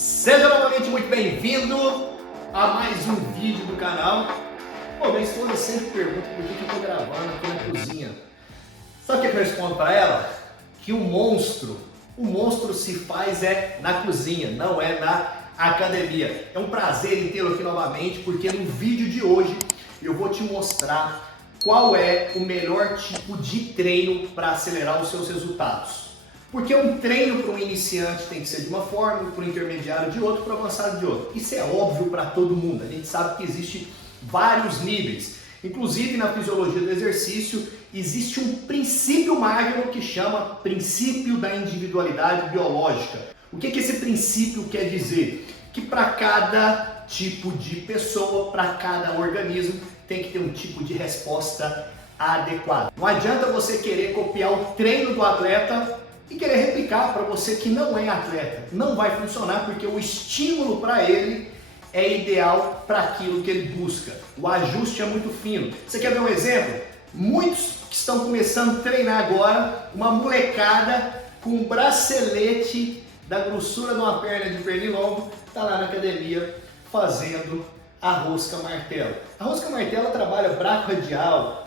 Seja novamente muito bem-vindo a mais um vídeo do canal. Pô, minha esposa sempre pergunta por que eu estou gravando aqui na cozinha. Sabe o que eu respondo para ela? Que o monstro se faz na cozinha, não é na academia. É um prazer em tê-lo aqui novamente, porque no vídeo de hoje eu vou te mostrar qual é o melhor tipo de treino para acelerar os seus resultados. Porque um treino para um iniciante tem que ser de uma forma, para um intermediário de outra, para o avançado de outra. Isso é óbvio para todo mundo. A gente sabe que existe vários níveis. Inclusive na fisiologia do exercício existe um princípio magno que chama princípio da individualidade biológica. O que esse princípio quer dizer? Que para cada tipo de pessoa, para cada organismo, tem que ter um tipo de resposta adequada. Não adianta você querer copiar o treino do atleta e querer replicar para você que não é atleta. Não vai funcionar porque o estímulo para ele é ideal para aquilo que ele busca. O ajuste é muito fino. Você quer ver um exemplo? Muitos que estão começando a treinar agora, uma molecada com um bracelete da grossura de uma perna de pernilongo, está lá na academia fazendo a rosca martelo. A rosca martelo trabalha braquial,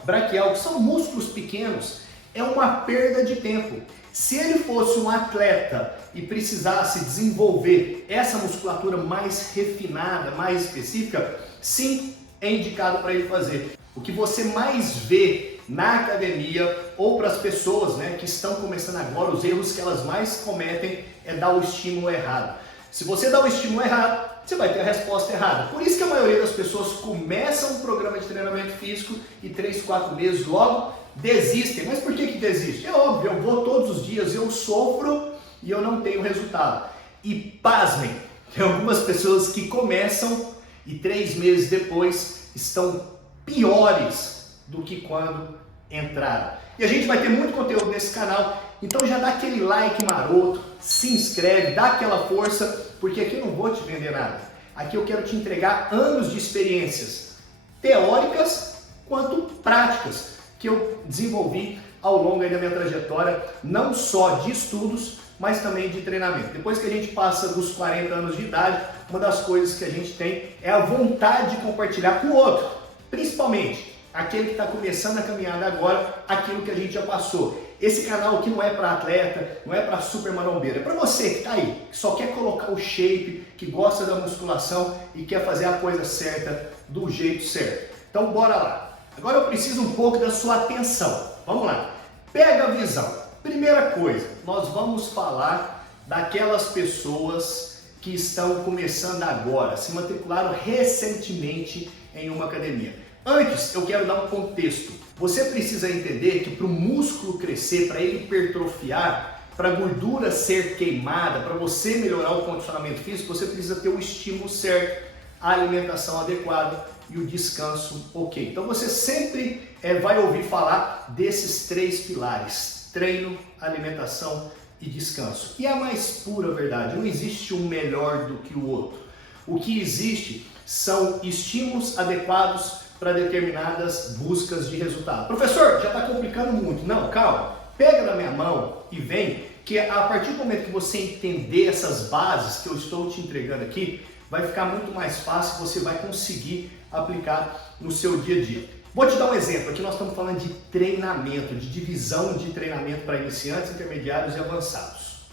que são músculos pequenos. É uma perda de tempo. Se ele fosse um atleta e precisasse desenvolver essa musculatura mais refinada, mais específica, sim, é indicado para ele fazer. O que você mais vê na academia ou para as pessoas, que estão começando agora, os erros que elas mais cometem é dar o estímulo errado. Se você dá o estímulo errado, você vai ter a resposta errada. Por isso que a maioria das pessoas começam um programa de treinamento físico e 3, 4 meses logo desistem. Mas por que desiste? É óbvio, eu vou todos os dias, eu sofro e eu não tenho resultado. E pasmem, tem algumas pessoas que começam e 3 meses depois estão piores do que quando entraram. E a gente vai ter muito conteúdo nesse canal, então já dá aquele like maroto, se inscreve, dá aquela força, porque aqui eu não vou te vender nada. Aqui eu quero te entregar anos de experiências teóricas quanto práticas que eu desenvolvi ao longo da minha trajetória, não só de estudos, mas também de treinamento. Depois que a gente passa dos 40 anos de idade, uma das coisas que a gente tem é a vontade de compartilhar com o outro, principalmente aquele que está começando a caminhada agora, aquilo que a gente já passou. Esse canal aqui não é para atleta, não é para super marombeiro, é para você que está aí, que só quer colocar o shape, que gosta da musculação e quer fazer a coisa certa do jeito certo. Então bora lá. Agora eu preciso um pouco da sua atenção. Vamos lá. Pega a visão. Primeira coisa, nós vamos falar daquelas pessoas que estão começando agora, se matricularam recentemente em uma academia. Antes, eu quero dar um contexto. Você precisa entender que para o músculo crescer, para ele hipertrofiar, para a gordura ser queimada, para você melhorar o condicionamento físico, você precisa ter o estímulo certo, a alimentação adequada e o descanso ok. Então você sempre vai ouvir falar desses 3 pilares: treino, alimentação e descanso. E a mais pura verdade, não existe um melhor do que o outro. O que existe são estímulos adequados para determinadas buscas de resultado. Professor, já está complicando muito. Não, calma. Pega na minha mão e vem, que a partir do momento que você entender essas bases que eu estou te entregando aqui, vai ficar muito mais fácil, você vai conseguir aplicar no seu dia a dia. Vou te dar um exemplo. Aqui nós estamos falando de treinamento, de divisão de treinamento para iniciantes, intermediários e avançados.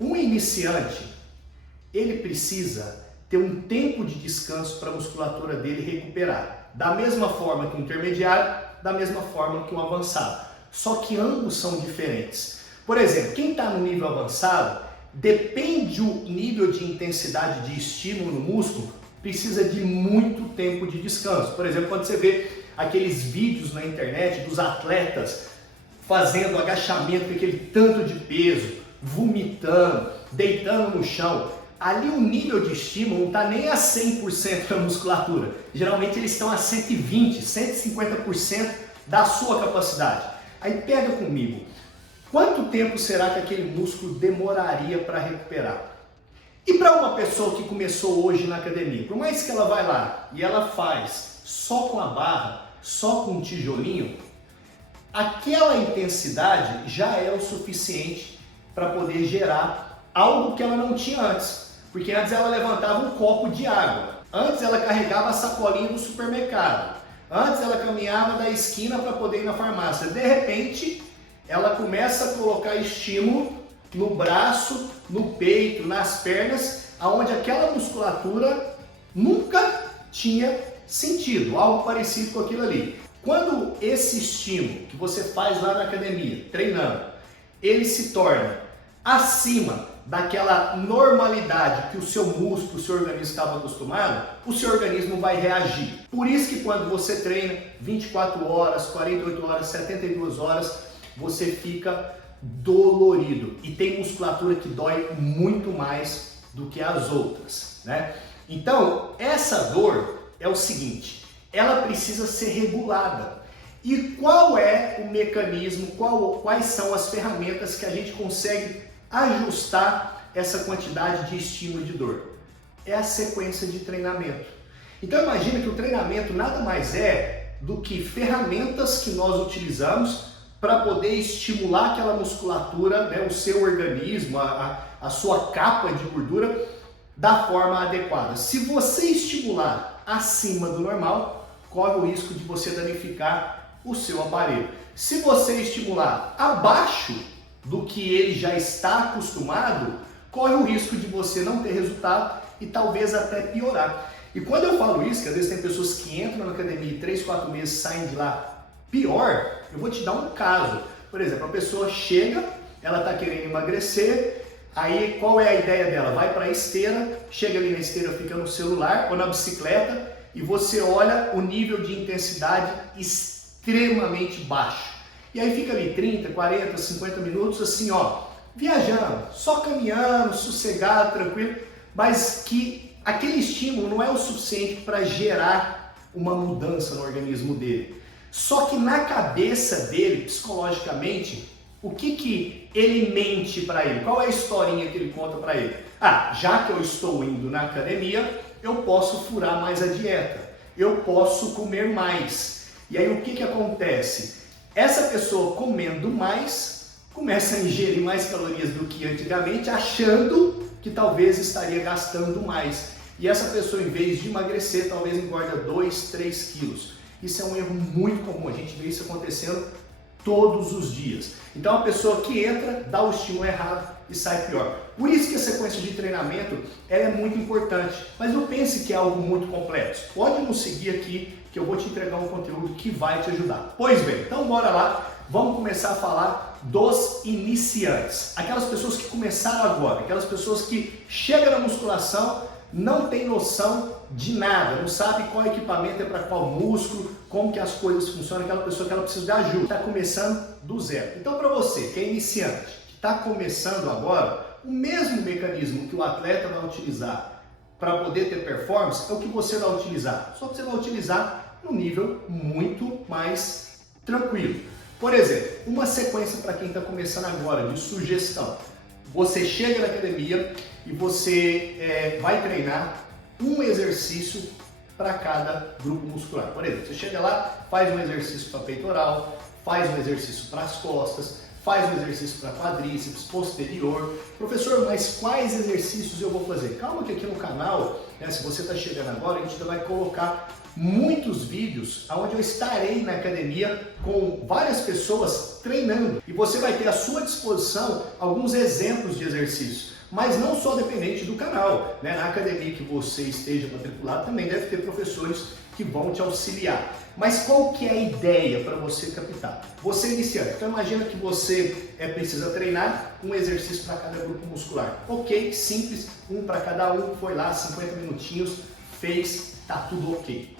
Um iniciante, ele precisa ter um tempo de descanso para a musculatura dele recuperar. Da mesma forma que um intermediário, da mesma forma que um avançado. Só que ambos são diferentes. Por exemplo, quem está no nível avançado, depende o nível de intensidade de estímulo no músculo, precisa de muito tempo de descanso. Por exemplo, quando você vê aqueles vídeos na internet dos atletas fazendo agachamento com aquele tanto de peso, vomitando, deitando no chão, ali o nível de estímulo não está nem a 100% da musculatura. Geralmente eles estão a 120%, 150% da sua capacidade. Aí pega comigo, quanto tempo será que aquele músculo demoraria para recuperar? E para uma pessoa que começou hoje na academia, por mais que ela vai lá e ela faz só com a barra, só com um tijolinho, aquela intensidade já é o suficiente para poder gerar algo que ela não tinha antes. Porque antes ela levantava um copo de água, antes ela carregava a sacolinha do supermercado, antes ela caminhava da esquina para poder ir na farmácia. De repente, ela começa a colocar estímulo no braço, no peito, nas pernas, aonde aquela musculatura nunca tinha sentido, algo parecido com aquilo ali. Quando esse estímulo que você faz lá na academia, treinando, ele se torna acima daquela normalidade que o seu músculo, o seu organismo estava acostumado, o seu organismo vai reagir. Por isso que quando você treina 24 horas, 48 horas, 72 horas, você fica dolorido e tem musculatura que dói muito mais do que as outras, né? Então, essa dor é o seguinte, ela precisa ser regulada. E qual é o mecanismo, quais são as ferramentas que a gente consegue ajustar essa quantidade de estímulo e de dor? É a sequência de treinamento. Então imagina que o treinamento nada mais é do que ferramentas que nós utilizamos para poder estimular aquela musculatura, né, o seu organismo, a sua capa de gordura da forma adequada. Se você estimular acima do normal, corre o risco de você danificar o seu aparelho. Se você estimular abaixo do que ele já está acostumado, corre o risco de você não ter resultado e talvez até piorar. E quando eu falo isso, que às vezes tem pessoas que entram na academia e 3, 4 meses saem de lá pior, eu vou te dar um caso. Por exemplo, a pessoa chega, ela está querendo emagrecer, aí qual é a ideia dela? Vai para a esteira, chega ali na esteira, fica no celular ou na bicicleta e você olha o nível de intensidade extremamente baixo. E aí fica ali 30, 40, 50 minutos assim, ó, viajando, só caminhando, sossegado, tranquilo, mas que aquele estímulo não é o suficiente para gerar uma mudança no organismo dele. Só que na cabeça dele, psicologicamente, o que ele mente para ele? Qual é a historinha que ele conta para ele? Ah, já que eu estou indo na academia, eu posso furar mais a dieta, eu posso comer mais. E aí o que acontece? Essa pessoa comendo mais, começa a ingerir mais calorias do que antigamente, achando que talvez estaria gastando mais. E essa pessoa, em vez de emagrecer, talvez engorda 2, 3 quilos. Isso é um erro muito comum, a gente vê isso acontecendo todos os dias. Então a pessoa que entra, dá o estímulo errado e sai pior. Por isso que a sequência de treinamento ela é muito importante, mas não pense que é algo muito complexo. Pode nos seguir aqui que eu vou te entregar um conteúdo que vai te ajudar. Pois bem, então bora lá, vamos começar a falar dos iniciantes. Aquelas pessoas que começaram agora, aquelas pessoas que chegam na musculação, não tem noção de nada, não sabe qual equipamento é para qual músculo, como que as coisas funcionam, aquela pessoa que ela precisa de ajuda, está começando do zero. Então para você que é iniciante, que está começando agora, o mesmo mecanismo que o atleta vai utilizar para poder ter performance é o que você vai utilizar, só que você vai utilizar no nível muito mais tranquilo. Por exemplo, uma sequência para quem está começando agora de sugestão. Você chega na academia e você vai treinar um exercício para cada grupo muscular. Por exemplo, você chega lá, faz um exercício para peitoral, faz um exercício para as costas, faz um exercício para quadríceps, posterior. Professor, mas quais exercícios eu vou fazer? Calma que aqui no canal, né, se você está chegando agora, a gente vai colocar muitos vídeos onde eu estarei na academia com várias pessoas treinando e você vai ter à sua disposição alguns exemplos de exercícios, mas não só dependente do canal, né? Na academia que você esteja matriculado também deve ter professores que vão te auxiliar. Mas qual que é a ideia para você captar? Você iniciante, então imagina que você precisa treinar um exercício para cada grupo muscular. Ok, simples, um para cada um, foi lá 50 minutinhos, fez, tá tudo ok.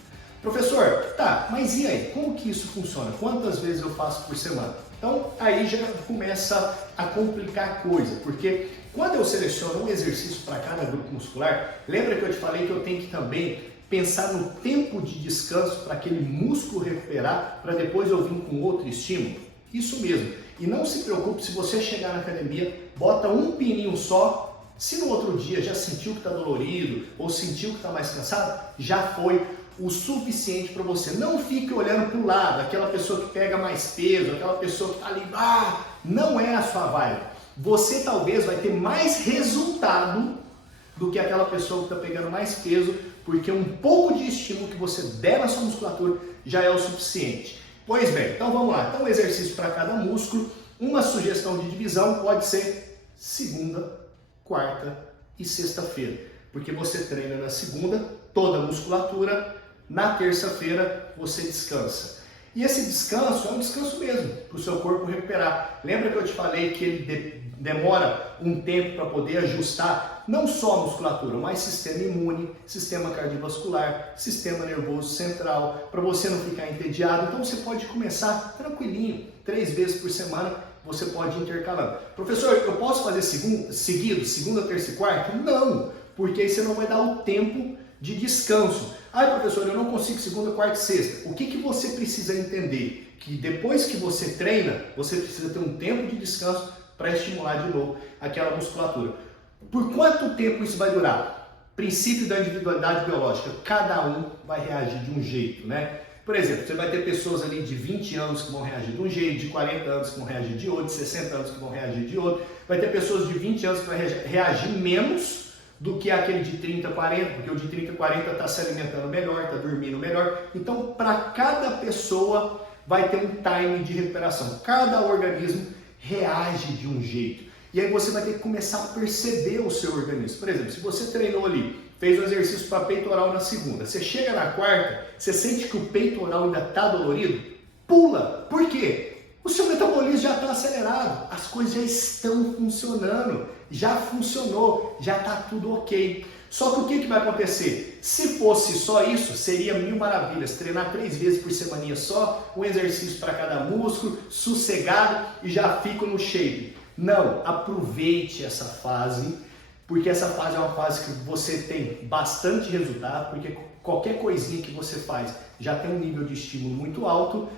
Professor, tá, mas e aí? Como que isso funciona? Quantas vezes eu faço por semana? Então aí já começa a complicar a coisa, porque quando eu seleciono um exercício para cada grupo muscular, lembra que eu te falei que eu tenho que também pensar no tempo de descanso para aquele músculo recuperar, para depois eu vir com outro estímulo? Isso mesmo. E não se preocupe se você chegar na academia, bota um pininho só, se no outro dia já sentiu que está dolorido ou sentiu que está mais cansado, já foi o suficiente para você. Não fique olhando para o lado, aquela pessoa que pega mais peso, aquela pessoa que está ali, não é a sua vibe. Você talvez vai ter mais resultado do que aquela pessoa que está pegando mais peso, porque um pouco de estímulo que você der na sua musculatura já é o suficiente. Pois bem, então vamos lá. Então, um exercício para cada músculo. Uma sugestão de divisão pode ser segunda, quarta e sexta-feira, porque você treina na segunda toda a musculatura, na terça-feira você descansa. E esse descanso é um descanso mesmo, para o seu corpo recuperar. Lembra que eu te falei que ele demora um tempo para poder ajustar não só a musculatura, mas sistema imune, sistema cardiovascular, sistema nervoso central, para você não ficar entediado. Então você pode começar tranquilinho, 3 vezes por semana, você pode ir intercalando. Professor, eu posso fazer seguido, segunda, terça e quarta? Não, porque aí você não vai dar o tempo de descanso. Ah, professor, eu não consigo segunda, quarta e sexta. O que você precisa entender? Que depois que você treina, você precisa ter um tempo de descanso para estimular de novo aquela musculatura. Por quanto tempo isso vai durar? Princípio da individualidade biológica. Cada um vai reagir de um jeito, né? Por exemplo, você vai ter pessoas ali de 20 anos que vão reagir de um jeito, de 40 anos que vão reagir de outro, de 60 anos que vão reagir de outro. Vai ter pessoas de 20 anos que vão reagir menos do que aquele de 30, 40, porque o de 30, 40 está se alimentando melhor, está dormindo melhor. Então, para cada pessoa vai ter um time de recuperação. Cada organismo reage de um jeito. E aí você vai ter que começar a perceber o seu organismo. Por exemplo, se você treinou ali, fez um exercício para peitoral na segunda, você chega na quarta, você sente que o peitoral ainda está dolorido, pula. Por quê? O seu metabolismo já está acelerado, as coisas já estão funcionando, já funcionou, já está tudo ok. Só que o que vai acontecer? Se fosse só isso, seria mil maravilhas. Treinar 3 vezes por semana só, um exercício para cada músculo, sossegado e já fico no shape. Não, aproveite essa fase, porque essa fase é uma fase que você tem bastante resultado, porque qualquer coisinha que você faz já tem um nível de estímulo muito alto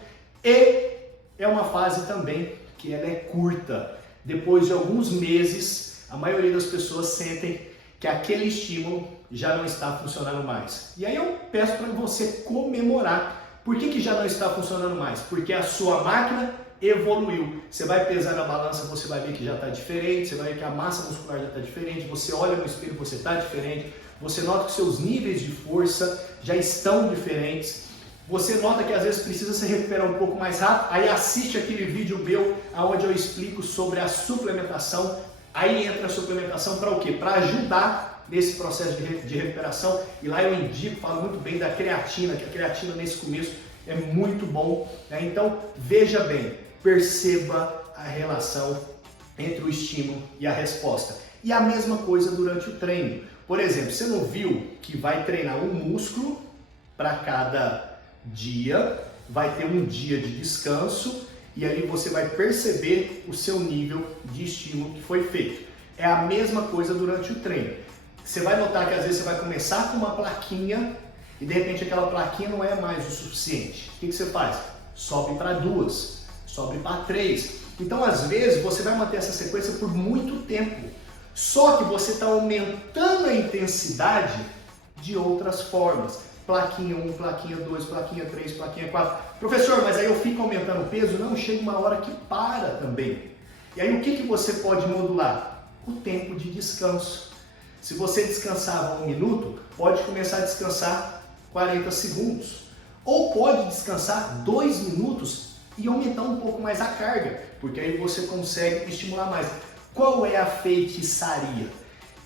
e é uma fase também que ela é curta. Depois de alguns meses, a maioria das pessoas sentem que aquele estímulo já não está funcionando mais. E aí eu peço para você comemorar. Por que já não está funcionando mais? Porque a sua máquina evoluiu. Você vai pesar na balança, você vai ver que já está diferente, você vai ver que a massa muscular já está diferente, você olha no espelho, você está diferente, você nota que seus níveis de força já estão diferentes. Você nota que às vezes precisa se recuperar um pouco mais rápido, aí assiste aquele vídeo meu onde eu explico sobre a suplementação. Aí entra a suplementação para o quê? Para ajudar nesse processo de recuperação. E lá eu indico, falo muito bem da creatina, que a creatina nesse começo é muito bom, né? Então veja bem, perceba a relação entre o estímulo e a resposta. E a mesma coisa durante o treino. Por exemplo, você não viu que vai treinar um músculo para cada dia, vai ter um dia de descanso e ali você vai perceber o seu nível de estímulo que foi feito. É a mesma coisa durante o treino. Você vai notar que às vezes você vai começar com uma plaquinha e de repente aquela plaquinha não é mais o suficiente. O que você faz? Sobe para 2, sobe para 3. Então às vezes você vai manter essa sequência por muito tempo. Só que você está aumentando a intensidade de outras formas. Plaquinha 1, plaquinha 2, plaquinha 3, plaquinha 4. Professor, mas aí eu fico aumentando o peso? Não, chega uma hora que para também. E aí o que você pode modular? O tempo de descanso. Se você descansava 1 minuto, pode começar a descansar 40 segundos. Ou pode descansar 2 minutos e aumentar um pouco mais a carga, porque aí você consegue estimular mais. Qual é a feitiçaria?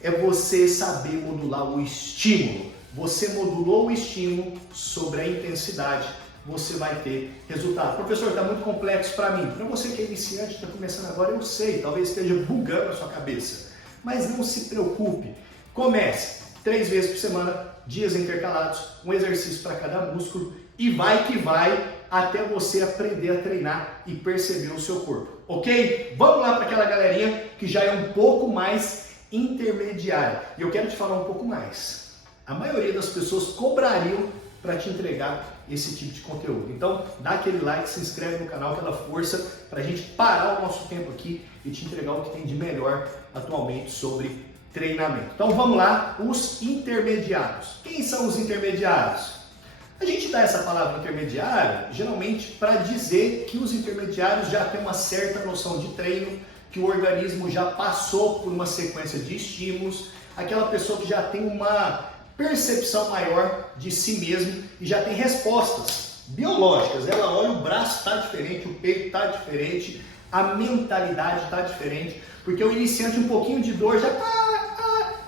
É você saber modular o estímulo. Você modulou o estímulo sobre a intensidade, você vai ter resultado. Professor, está muito complexo para mim. Para você que é iniciante, está começando agora, eu sei, talvez esteja bugando a sua cabeça. Mas não se preocupe. Comece 3 vezes por semana, dias intercalados, um exercício para cada músculo e vai que vai até você aprender a treinar e perceber o seu corpo. Ok? Vamos lá para aquela galerinha que já é um pouco mais intermediária. E eu quero te falar um pouco mais. A maioria das pessoas cobrariam para te entregar esse tipo de conteúdo. Então, dá aquele like, se inscreve no canal, aquela força para a gente parar o nosso tempo aqui e te entregar o que tem de melhor atualmente sobre treinamento. Então, vamos lá, os intermediários. Quem são os intermediários? A gente dá essa palavra intermediário geralmente para dizer que os intermediários já têm uma certa noção de treino, que o organismo já passou por uma sequência de estímulos. aquela pessoa que já tem uma percepção maior de si mesmo e já tem respostas biológicas. Ela olha, o braço está diferente, o peito está diferente, a mentalidade está diferente, porque o iniciante um pouquinho de dor já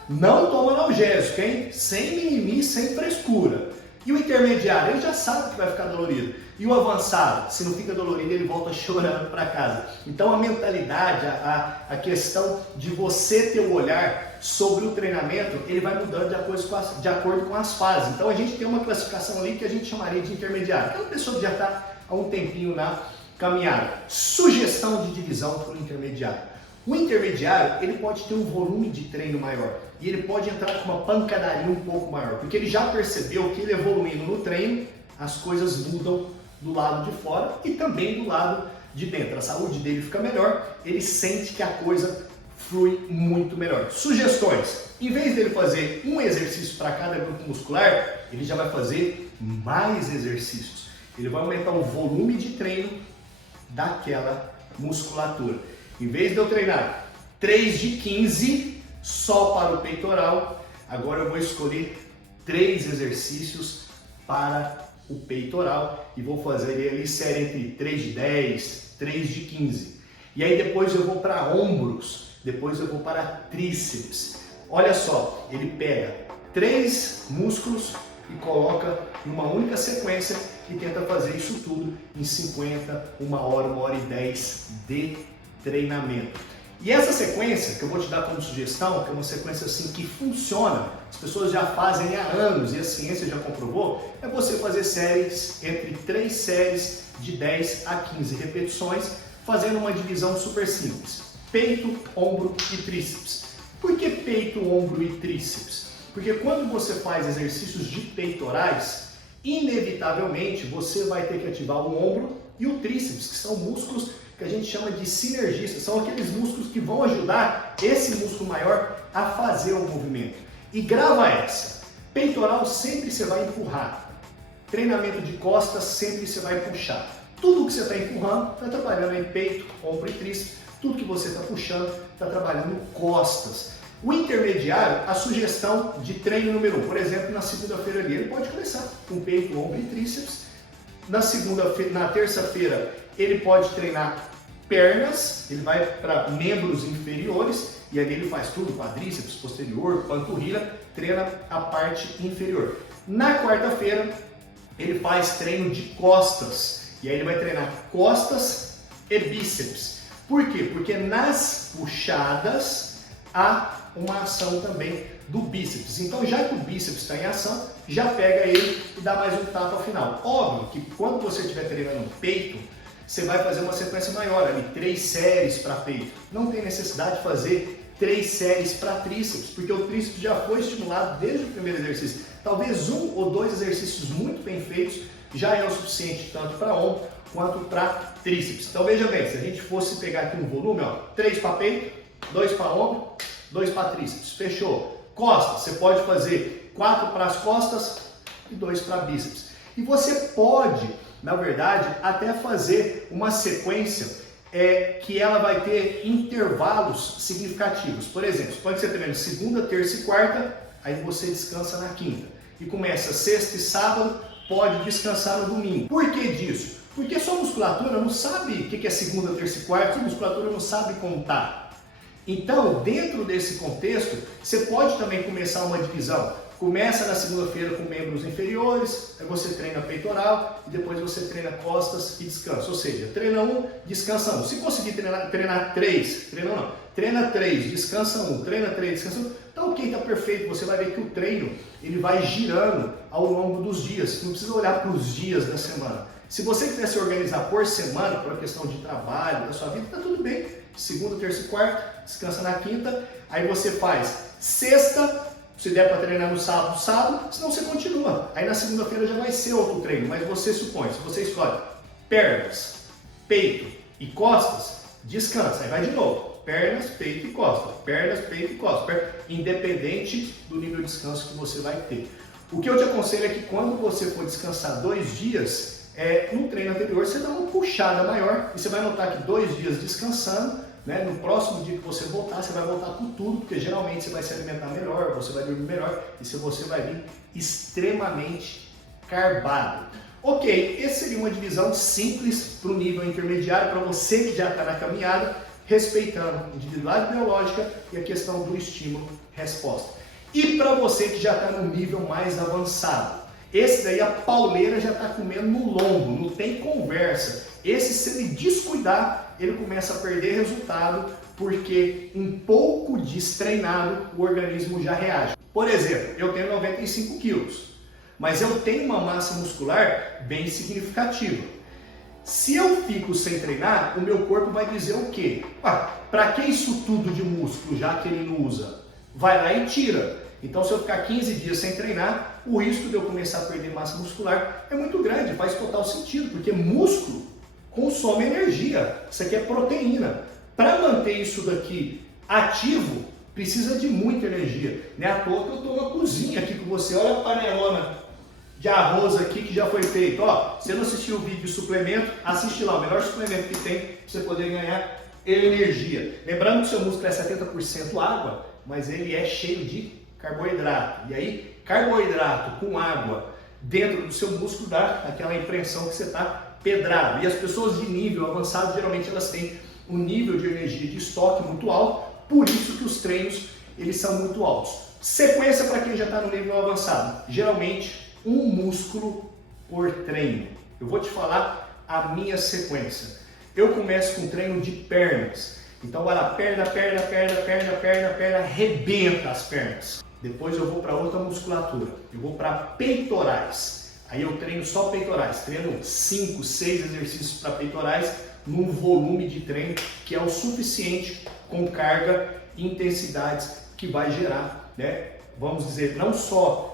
não toma analgésico, hein? Sem mimimi, sem frescura. E o intermediário, ele já sabe que vai ficar dolorido. E o avançado, se não fica dolorido, ele volta chorando para casa. Então a mentalidade, a questão de você ter o olhar sobre o treinamento, ele vai mudando de acordo com as fases. Então a gente tem uma classificação ali que a gente chamaria de intermediário. Aquela pessoa que já está há um tempinho na caminhada. Sugestão de divisão para o intermediário. O intermediário, ele pode ter um volume de treino maior e ele pode entrar com uma pancadaria um pouco maior, porque ele já percebeu que ele evoluindo no treino, as coisas mudam do lado de fora e também do lado de dentro. A saúde dele fica melhor, ele sente que a coisa flui muito melhor. Sugestões: em vez dele fazer um exercício para cada grupo muscular, ele já vai fazer mais exercícios. Ele vai aumentar o volume de treino daquela musculatura. Em vez de eu treinar 3 de 15 só para o peitoral, agora eu vou escolher 3 exercícios para o peitoral e vou fazer ali série entre 3 de 10, 3 de 15. E aí depois eu vou para ombros, depois eu vou para tríceps. Olha só, ele pega 3 músculos e coloca em uma única sequência e tenta fazer isso tudo em 50, 1 hora, 1 hora e 10 de treinamento. E essa sequência que eu vou te dar como sugestão, que é uma sequência assim que funciona, as pessoas já fazem há anos e a ciência já comprovou, é você fazer séries entre 3 séries de 10 a 15 repetições, fazendo uma divisão super simples: peito, ombro e tríceps. Por que peito, ombro e tríceps? Porque quando você faz exercícios de peitorais, inevitavelmente você vai ter que ativar o ombro e o tríceps, que são músculos que a gente chama de sinergistas, são aqueles músculos que vão ajudar esse músculo maior a fazer o movimento. E grava essa: peitoral sempre você vai empurrar, treinamento de costas sempre você vai puxar. Tudo que você está empurrando está trabalhando em peito, ombro e tríceps, tudo que você está puxando está trabalhando tercostas. O intermediário, a sugestão de treino número 1, por exemplo, na segunda-feira ali, ele pode começar com peito, ombro e tríceps. Na terça-feira, ele pode treinar pernas, ele vai para membros inferiores e ali ele faz tudo: quadríceps, posterior, panturrilha, treina a parte inferior. Na quarta-feira, ele faz treino de costas e aí ele vai treinar costas e bíceps. Por quê? Porque nas puxadas há uma ação também do bíceps. Então, já que o bíceps está em ação, já pega ele e dá mais um tapa final. Óbvio que quando você estiver treinando peito, você vai fazer uma sequência maior, ali 3 séries para peito. Não tem necessidade de fazer 3 séries para tríceps, porque o tríceps já foi estimulado desde o primeiro exercício. Talvez 1 ou 2 exercícios muito bem feitos já é o suficiente tanto para ombro quanto para tríceps. Então veja bem, se a gente fosse pegar aqui um volume, ó, 3 para peito, 2 para ombro, 2 para tríceps, fechou. Costas, você pode fazer 4 para as costas e 2 para bíceps. E você pode, na verdade, até fazer uma sequência que ela vai ter intervalos significativos. Por exemplo, pode ser treino segunda, terça e quarta, aí você descansa na quinta. E começa sexta e sábado, pode descansar no domingo. Por que disso? Porque sua musculatura não sabe o que é segunda, terça e quarta, sua musculatura não sabe contar. Então, dentro desse contexto, você pode também começar uma divisão. Começa na segunda-feira com membros inferiores, aí você treina peitoral e depois você treina costas e descansa. Ou seja, treina 1, descansa 1. Se conseguir treinar 3, treina 3, descansa 1, treina 3, descansa 1. Então, ok, está perfeito. Você vai ver que o treino ele vai girando ao longo dos dias. Você não precisa olhar para os dias da semana. Se você quiser se organizar por semana, por uma questão de trabalho, da sua vida, está tudo bem. Segunda, terça e quarta, descansa na quinta. Aí você faz sexta, se der para treinar no sábado, senão você continua. Aí na segunda-feira já vai ser outro treino, mas você supõe, se você escolhe pernas, peito e costas, descansa. Aí vai de novo, pernas, peito e costas, pernas, peito e costas, independente do nível de descanso que você vai ter. O que eu te aconselho é que quando você for descansar 2 dias, no treino anterior você dá uma puxada maior e você vai notar que 2 dias descansando, né? No próximo dia que você voltar, você vai voltar com tudo, porque geralmente você vai se alimentar melhor, você vai dormir melhor e você vai vir extremamente carbado. Ok, essa seria uma divisão simples para o nível intermediário, para você que já está na caminhada, respeitando a individualidade biológica e a questão do estímulo-resposta. E para você que já está no nível mais avançado, esse daí a pauleira já está comendo no lombo, não tem conversa. Esse, se ele descuidar, ele começa a perder resultado, porque um pouco destreinado o organismo já reage. Por exemplo, eu tenho 95 quilos, mas eu tenho uma massa muscular bem significativa. Se eu fico sem treinar, o meu corpo vai dizer o quê? Para que isso tudo de músculo, já que ele não usa? Vai lá e tira. Então, se eu ficar 15 dias sem treinar, o risco de eu começar a perder massa muscular é muito grande, faz total sentido, porque músculo consome energia, isso aqui é proteína. Para manter isso daqui ativo, precisa de muita energia. Não é à toa que eu estou na cozinha aqui com você, olha a panelona de arroz aqui que já foi feito. Ó, se você não assistiu o vídeo de suplemento, assiste lá, o melhor suplemento que tem para você poder ganhar energia. Lembrando que o seu músculo é 70% água, mas ele é cheio de carboidrato. E aí, carboidrato com água dentro do seu músculo dá aquela impressão que você está pedrado. E as pessoas de nível avançado, geralmente elas têm um nível de energia de estoque muito alto, por isso que os treinos eles são muito altos. Sequência para quem já está no nível avançado, geralmente um músculo por treino. Eu vou te falar a minha sequência. Eu começo com treino de pernas. Então vai lá, perna, arrebenta as pernas. Depois eu vou para outra musculatura. Eu vou para peitorais. Aí eu treino só peitorais. Treino 5, 6 exercícios para peitorais num volume de treino que é o suficiente com carga e intensidades que vai gerar, né? Vamos dizer, não só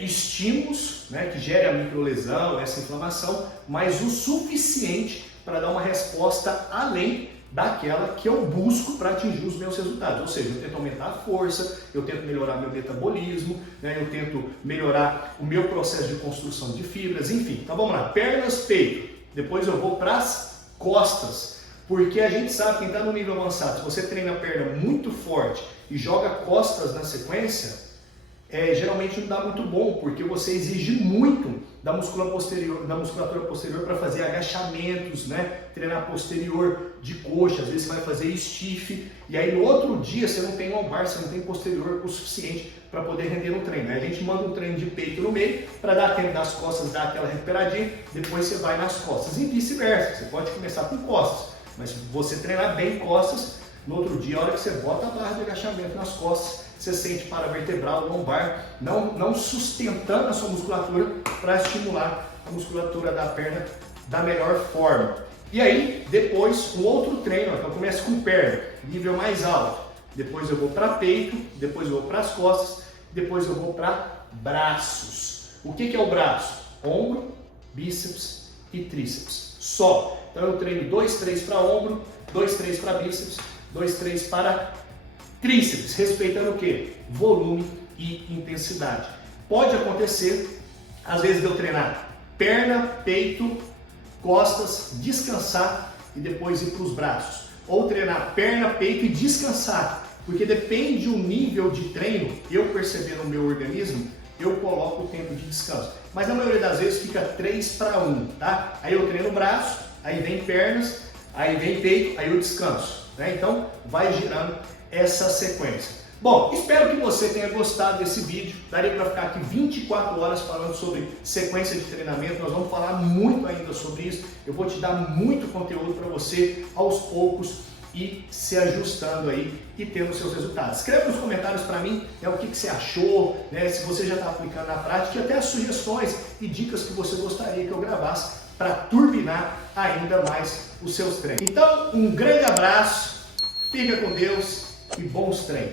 estímulos, né, que gerem a microlesão, essa inflamação, mas o suficiente para dar uma resposta além daquela que eu busco para atingir os meus resultados. Ou seja, eu tento aumentar a força, eu tento melhorar meu metabolismo, né, eu tento melhorar o meu processo de construção de fibras, enfim. Então vamos lá, pernas, peito. Depois eu vou para as costas, porque a gente sabe, quem está no nível avançado, se você treina a perna muito forte e joga costas na sequência, geralmente não dá muito bom, porque você exige muito da musculatura posterior para fazer agachamentos, né? Treinar posterior de coxa, às vezes você vai fazer stiff, e aí no outro dia você não tem lombar, você não tem posterior o suficiente para poder render no treino. Aí a gente manda um treino de peito no meio, para dar tempo das costas, dar aquela recuperadinha, depois você vai nas costas, e vice-versa. Você pode começar com costas, mas se você treinar bem costas, no outro dia, a hora que você bota a barra de agachamento nas costas, você sente paravertebral, lombar, não sustentando a sua musculatura para estimular a musculatura da perna da melhor forma. E aí, depois, um outro treino, então eu começo com perna, nível mais alto. Depois eu vou para peito, depois eu vou para as costas, depois eu vou para braços. O que é o braço? Ombro, bíceps e tríceps. Só. Então eu treino 2, 3 para ombro, 2, 3 para bíceps, 2, 3 para tríceps, respeitando o que? Volume e intensidade. Pode acontecer, às vezes, de eu treinar perna, peito, costas, descansar e depois ir para os braços. Ou treinar perna, peito e descansar, porque depende do nível de treino, eu perceber no meu organismo, eu coloco o tempo de descanso. Mas na maioria das vezes fica 3 para 1, tá? Aí eu treino braço, aí vem pernas, aí vem peito, aí eu descanso, né? Então vai girando essa sequência. Bom, espero que você tenha gostado desse vídeo. Daria para ficar aqui 24 horas falando sobre sequência de treinamento. Nós vamos falar muito ainda sobre isso. Eu vou te dar muito conteúdo para você aos poucos e se ajustando aí e tendo seus resultados. Escreve nos comentários para mim o que você achou, né? Se você já está aplicando na prática, e até as sugestões e dicas que você gostaria que eu gravasse para turbinar ainda mais os seus treinos. Então, um grande abraço, fica com Deus e bons treinos.